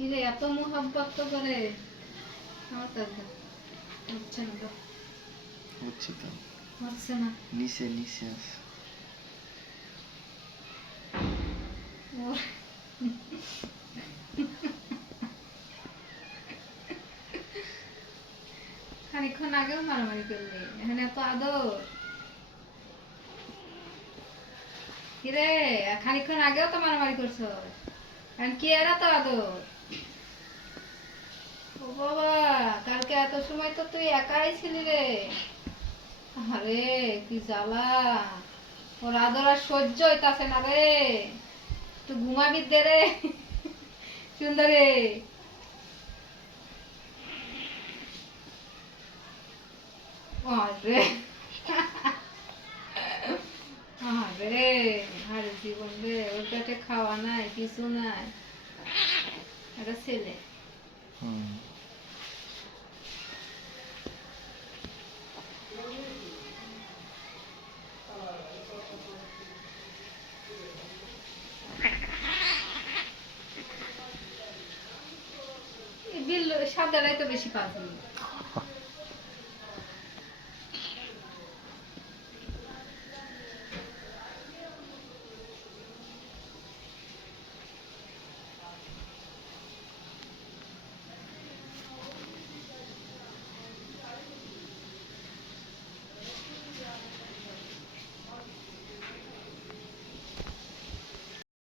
ইরে এত মোহাব্বত করে আমার দাদা হচ্ছে না হচ্ছে তো হচ্ছে না নিচে নিচে আছে খানিকক্ষণ আগেও মারামারি করলি এখানে এত আদর কিরে খানিকক্ষণ আগেও তো মারামারি করছো এখন কি এরা তো আদর ও বাবা কালকে এত সময় তো তুই একাই ছিলি রে আরে কি জ্বালা ওর আদর আর সহ্য হইতাছে না রে তুই ঘুমাবি দে রে সুন্দরে আরে আরে আরে জীবন রে ওর পেটে খাওয়া নাই কিছু নাই একটা ছেলে বিল সাদারাই তো বেশি পাগল